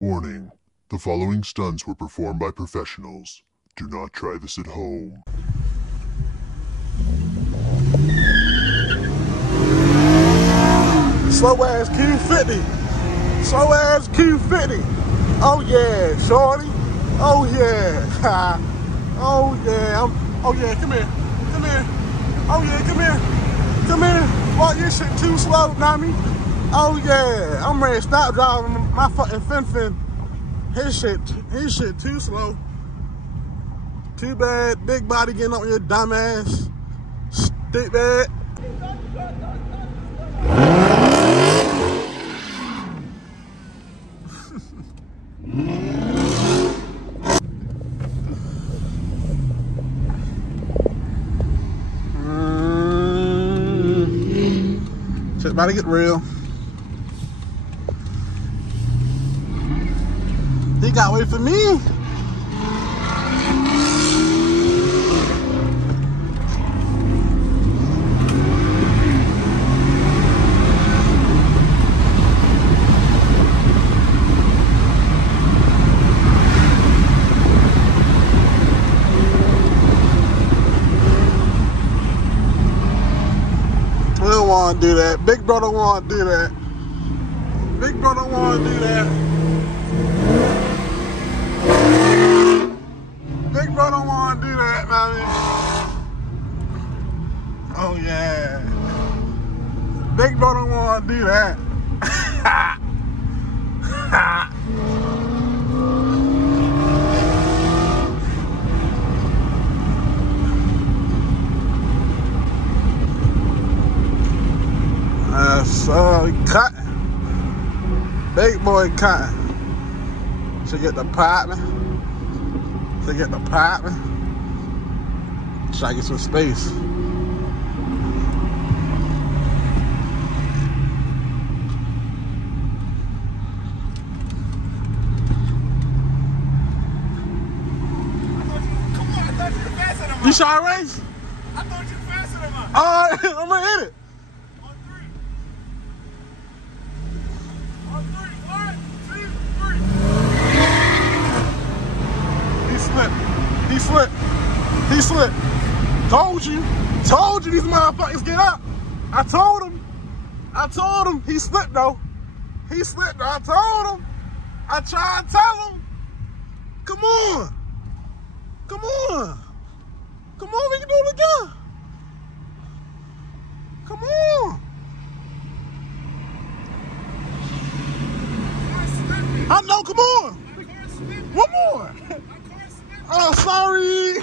Warning, the following stunts were performed by professionals. Do not try this at home. Slow ass Q50. Slow ass Q50. Oh yeah, shorty. Oh yeah. Oh yeah. Oh yeah, come here. Come here. Oh yeah, come here. Come here. Well, your shit too slow, Nami. Oh yeah. I'm ready to stop driving my fucking fin. His shit too slow. Too bad. Big body getting on your dumb ass. Stick bad. Shit about to get real. He got away from me. We don't want to do that. Big brother want to do that. Big brother want to do that. Big brother want to do that, man. Oh yeah. Big brother want to do that. So cut. Big boy cut. Should get the apartment. Should get the apartment. Try to get some space. You trying to race? I thought you were faster than mine. All right, I'm gonna hit it. On three. On three. 1, 2, 3. He slipped. He slipped. Told you. Told you these motherfuckers get up. I told him. He slipped though. He slipped though. I told him. I tried to tell him. Come on. Come on. Come on, we can do it again. Come on. I know, come on. One more. Oh, sorry.